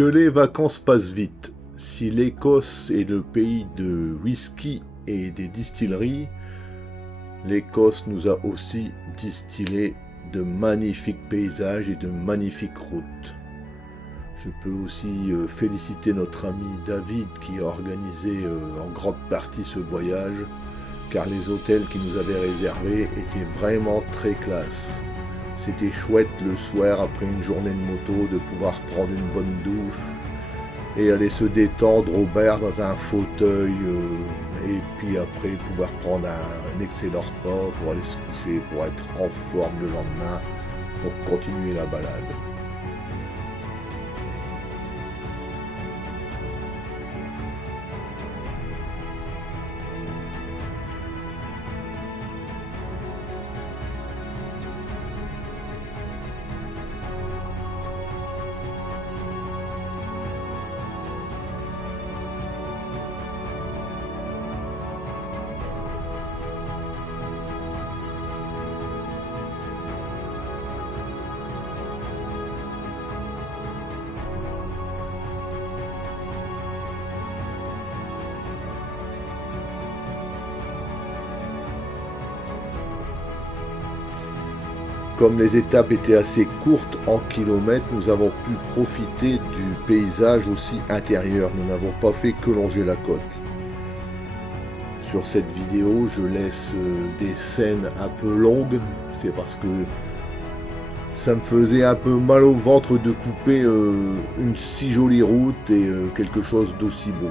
Que les vacances passent vite. Si l'Écosse est le pays de whisky et des distilleries, l'Écosse nous a aussi distillé de magnifiques paysages et de magnifiques routes. Je peux aussi féliciter notre ami David qui a organisé en grande partie ce voyage, car les hôtels qu'il nous avait réservés étaient vraiment très classe. C'était chouette le soir après une journée de moto de pouvoir prendre une bonne douche et aller se détendre au bar dans un fauteuil et puis après pouvoir prendre un excellent repas pour aller se coucher, pour être en forme le lendemain pour continuer la balade. Comme les étapes étaient assez courtes en kilomètres, nous avons pu profiter du paysage aussi intérieur. Nous n'avons pas fait que longer la côte. Sur cette vidéo, je laisse des scènes un peu longues. C'est parce que ça me faisait un peu mal au ventre de couper une si jolie route et quelque chose d'aussi beau.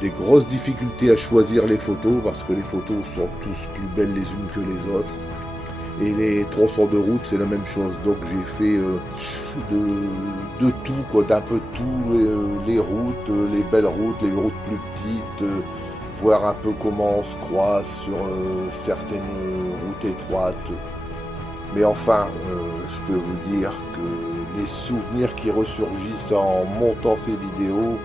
Des grosses difficultés à choisir les photos parce que les photos sont tous plus belles les unes que les autres. Et les tronçons de route, c'est la même chose. Donc j'ai fait de tout, quoi, d'un peu tout, les routes, les belles routes, les routes plus petites, voir un peu comment on se croise sur certaines routes étroites. Mais enfin, je peux vous dire que les souvenirs qui ressurgissent en montant ces vidéos,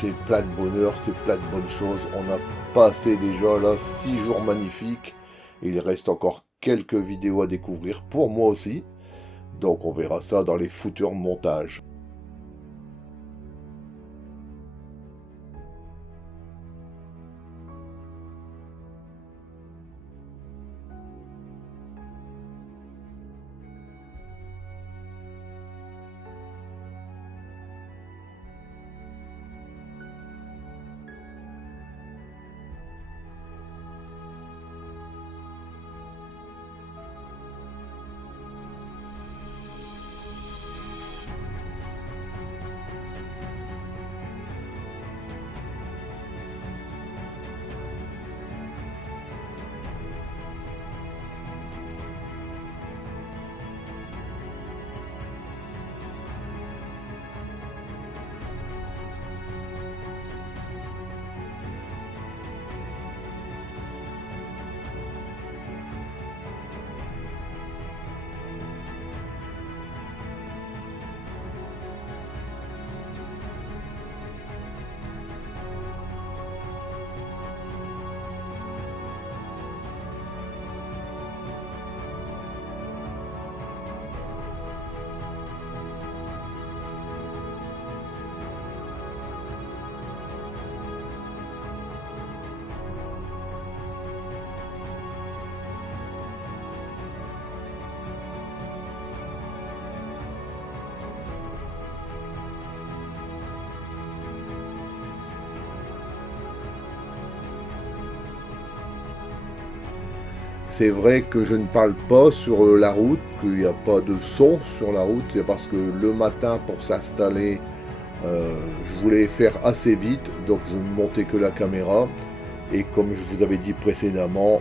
c'est plein de bonheur, c'est plein de bonnes choses. On a passé déjà là 6 jours magnifiques. Et il reste encore quelques vidéos à découvrir pour moi aussi. Donc on verra ça dans les futurs montages. c'est vrai que je ne parle pas sur la route, qu'il n'y a pas de son sur la route, c'est parce que le matin pour s'installer, je voulais faire assez vite, donc je ne montais que la caméra. Et comme je vous avais dit précédemment,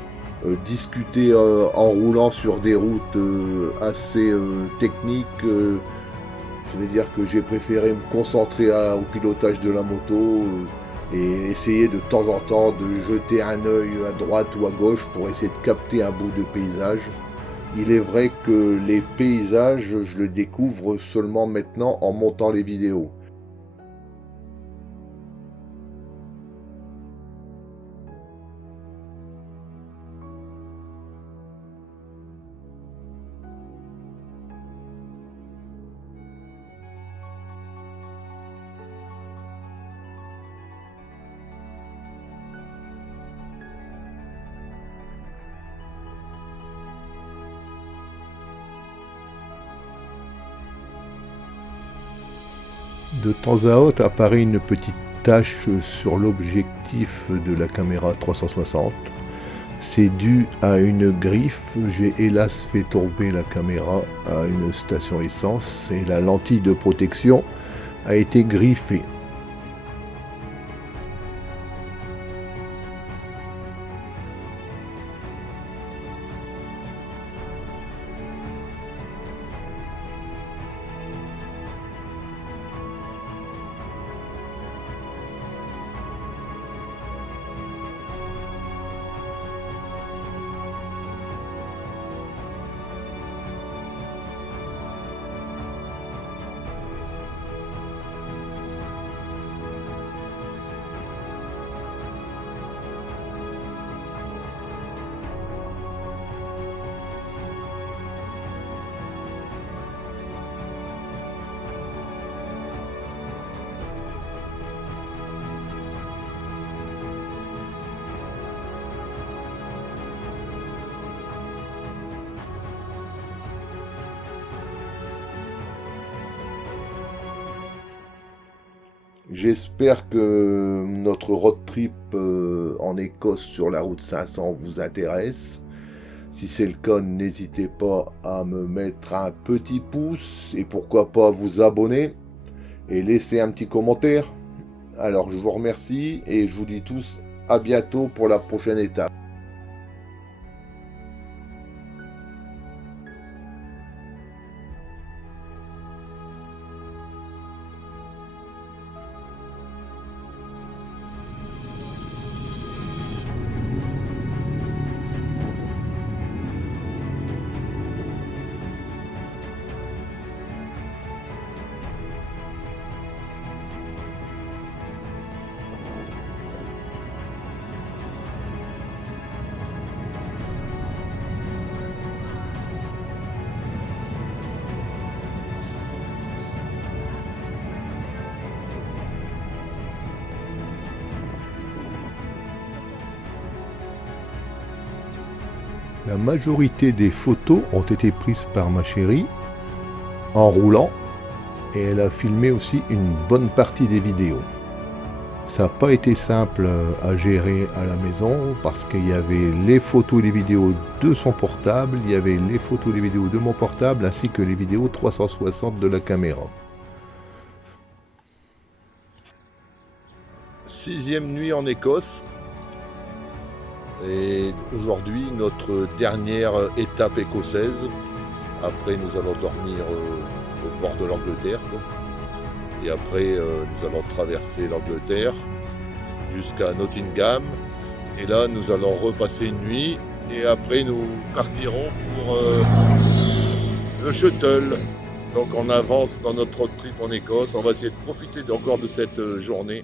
discuter en roulant sur des routes assez techniques, je vais dire que j'ai préféré me concentrer au pilotage de la moto et essayer de temps en temps de jeter un œil à droite ou à gauche pour essayer de capter un bout de paysage. Il est vrai que les paysages, je les découvre seulement maintenant en montant les vidéos. De temps à autre apparaît une petite tache sur l'objectif de la caméra 360. C'est dû à une griffe. J'ai hélas fait tomber la caméra à une station essence et la lentille de protection a été griffée. J'espère que notre road trip en Écosse sur la route 500 vous intéresse. Si c'est le cas, n'hésitez pas à me mettre un petit pouce et pourquoi pas vous abonner et laisser un petit commentaire. Alors je vous remercie et je vous dis tous à bientôt pour la prochaine étape. La majorité des photos ont été prises par ma chérie en roulant et elle a filmé aussi une bonne partie des vidéos. Ça n'a pas été simple à gérer à la maison parce qu'il y avait les photos et les vidéos de son portable, il y avait les photos et les vidéos de mon portable ainsi que les vidéos 360 de la caméra. 6e nuit en Écosse. Et aujourd'hui, notre dernière étape écossaise. Après, nous allons dormir au bord de l'Angleterre. Et après, nous allons traverser l'Angleterre jusqu'à Nottingham. Et là, nous allons repasser une nuit. Et après, nous partirons pour le Shuttle. Donc, on avance dans notre road trip en Écosse. On va essayer de profiter encore de cette journée.